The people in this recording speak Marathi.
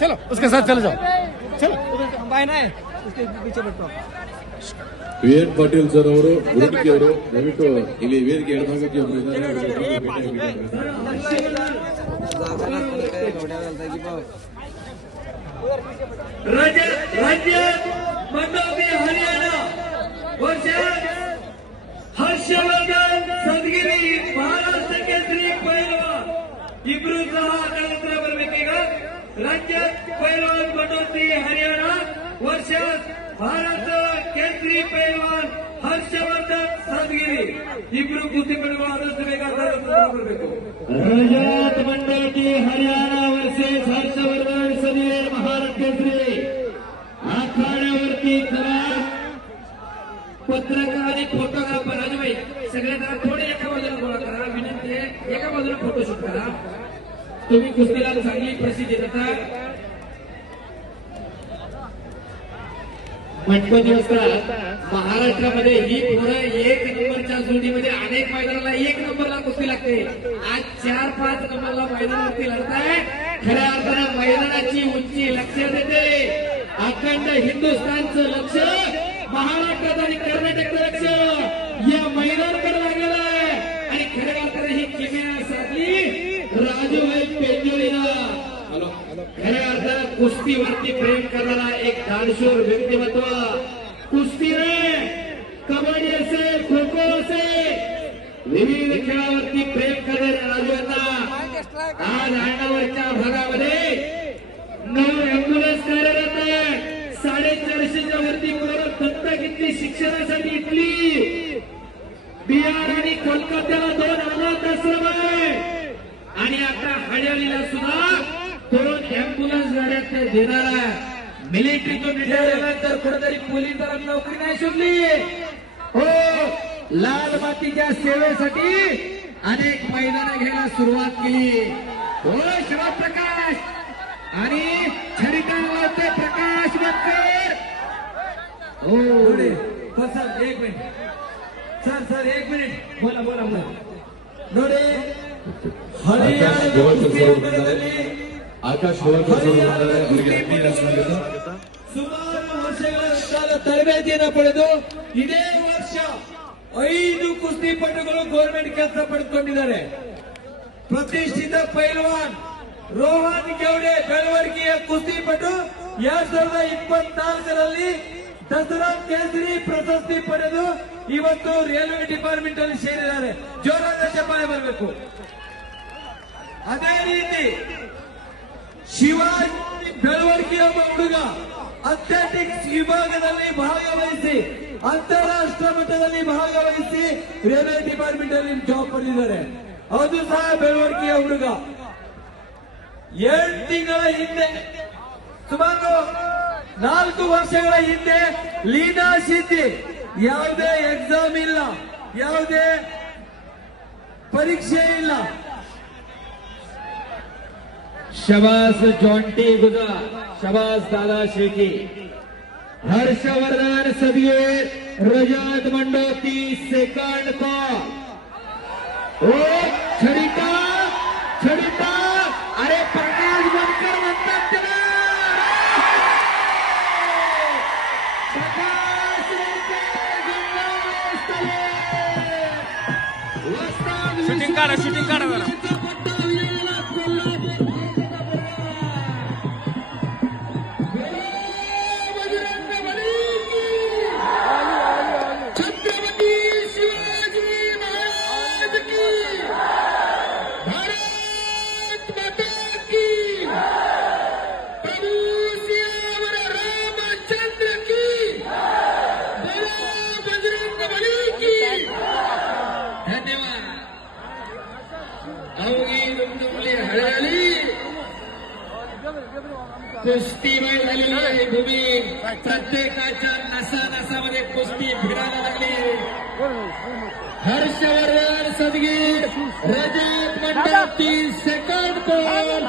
चलो उसके साथ चले जाओ. चलो बाय ना उसके पीछे बैठो. ವಿ.ಎನ್. ಪಾಟೀಲ್ ಸರ್ ಅವರು ಗುರುಟಿಗೆ ಅವರು ದಯವಿಟ್ಟು ಇಲ್ಲಿ ವೇದಿಕೆ ಎಡಭಾಗಕ್ಕೆ ಒಬ್ಬರು ಇದ್ದಾರೆ. राज्य मंडोवी हरियाणा वर्ष हर्षवर्धन सदगिरी महाराष्ट्र केसरी पैलवान इब्रू सह कळत्र बरಬೇಕೀಗ. राज्य पैलवान मंडोवी हरियाणा वर्ष भारत केसरी पैलवान हर्षवर्धन सदगिरी इब्रू कुस्ती ಪಡೆಯುವ ಆದಷ್ಟು ಬೇಗ ಬರಬೇಕು. रजत मंडोवी हरियाणा वर्सेस हर्षवर्धन सदगिरी महाराष्ट्र केसरी. आखाड्यावरती पत्रकार आणि फोटोग्राफर राजूभाई सगळे जरा थोडे एका बाजूला गोळा करा. विनंती आहे एका बाजूला फोटोशूट करा. तुम्ही कुस्तीला चांगली प्रसिद्धी देता. गणपती असतात महाराष्ट्रामध्ये ही पोरं एक नंबरच्या जोडीमध्ये अनेक मैदानाला एक नंबरला कुस्ती लागते. आज 4-5 नंबरला मैदानावरती लढताय. खऱ्या अर्थानं मैदानाची उंची लक्षात येते. अखंड हिंदुस्थानचं लक्ष महाराष्ट्रात आणि कर्नाटकचं लक्ष या मैदानाकडे लागलेलं आहे. आणि खऱ्या अर्थानं ही किमया साधली राजूभाई पेंजोळीनं. खऱ्या अर्थानं कुस्तीवरती प्रेम करणारा एक दानशूर व्यक्तिमत्व. कुस्ती रे कबड्डी असेल खो खो असेल विविध खेळावरती प्रेम करणाऱ्या राजूंना आज आणावरच्या भागामध्ये 9 अँब्युलन्स कार्यरत आहे. 450च्या वरती मुलं दत्तक घेतली शिक्षणासाठी इथली. बिहार आणि कोलकात्याला 2 अनाथ आश्रम आहे. आणि आता हरियाणीला सुद्धा 2 अँब्युलन्स गाड्या देणार आहे. मिलिटरीतून रिटायर झाल्यानंतर कुठेतरी पोलीस दलात नोकरी नाही शोधली. हो लाल मातीच्या सेवेसाठी अनेक मैदानं घ्यायला सुरुवात केली. हो शिवप्रकाश आणि छडिकाला लावते प्रकाश बनकर. हो सर एक मिनिट सर 1 मिनिट बोला ನೋಡಿ ಆಕಾಶ್ ಗೋವಾಳ್ಕರ್ ಸರ್ ಬಂದಿದ್ದಾರೆ. ಆಕಾಶ್ ಗೋವಾಳ್ಕರ್ ಸರ್ ಬಂದಿದ್ದಾರೆ. ಅವರಿಗೆ ಅಭಿನಂದನೆ. ಸುಮಾರು ವರ್ಷಗಳ ಕಾಲ ತರಬೇತಿಯನ್ನು ಪಡೆದು ಇದೇ ವರ್ಷ 5 ಕುಸ್ತಿಪಟುಗಳು ಗೌರ್ಮೆಂಟ್ ಕೆಲಸ ಪಡೆದುಕೊಂಡಿದ್ದಾರೆ. ಪ್ರತಿಷ್ಠಿತ ಪೈಲ್ವಾನ್ ರೋಹನ್ ಗೆವಡೆ ಬೆಳವಣಿಗೆಯ ಕುಸ್ತಿಪಟು 2024ರಲ್ಲಿ ದಸರಾ ಕೇಸರಿ ಪ್ರಶಸ್ತಿ ಪಡೆದು ಇವತ್ತು ರೈಲ್ವೆ ಡಿಪಾರ್ಟ್ಮೆಂಟ್ ಅಲ್ಲಿ ಸೇರಿದ್ದಾರೆ. ಜೋರಾದ ಚಪ್ಪಾಳೆ ಬರಬೇಕು. ಅದೇ ರೀತಿ ಶಿವಾಜಿ ಬೆಳವಣಿಗೆ ಎಂಬ ಹುಡುಗ ಅಥ್ಲೆಟಿಕ್ಸ್ ವಿಭಾಗದಲ್ಲಿ ಭಾಗವಹಿಸಿ ಅಂತಾರಾಷ್ಟ್ರ ಮಟ್ಟದಲ್ಲಿ ಭಾಗವಹಿಸಿ ರೈಲ್ವೆ ಡಿಪಾರ್ಟ್ಮೆಂಟ್ ಅಲ್ಲಿ ಜಾಬ್ ಪಡೆದಿದ್ದಾರೆ. ಅದು ಸಹ ಬೆಳವಣಿಗೆಯ ಹುಡುಗ. 7 ತಿಂಗಳ ಹಿಂದೆ ಸುಮಾರು 4 ವರ್ಷಗಳ ಹಿಂದೆ ಲೀನಾ ಸಿದ್ದಿ ಯಾವುದೇ ಎಕ್ಸಾಮ್ ಇಲ್ಲ, ಯಾವುದೇ ಪರೀಕ್ಷೆ ಇಲ್ಲ. शबास जॉन्टी गुजर, शबास दादा शेखी. हर्षवर्धन सदगिरी रजत मंडोवी सेकंड कॉल. ओ छडिका अरे प्रकाश बनकर म्हणतात त्याला. शूटिंग काढा जरा. कुस्तीमय झालेली आहे भूमी. प्रत्येकाच्या नसामध्ये कुस्ती फिरायला लागली. हर्षवर्धन सदगिरी रजत मंडोवी सेकंड कॉल.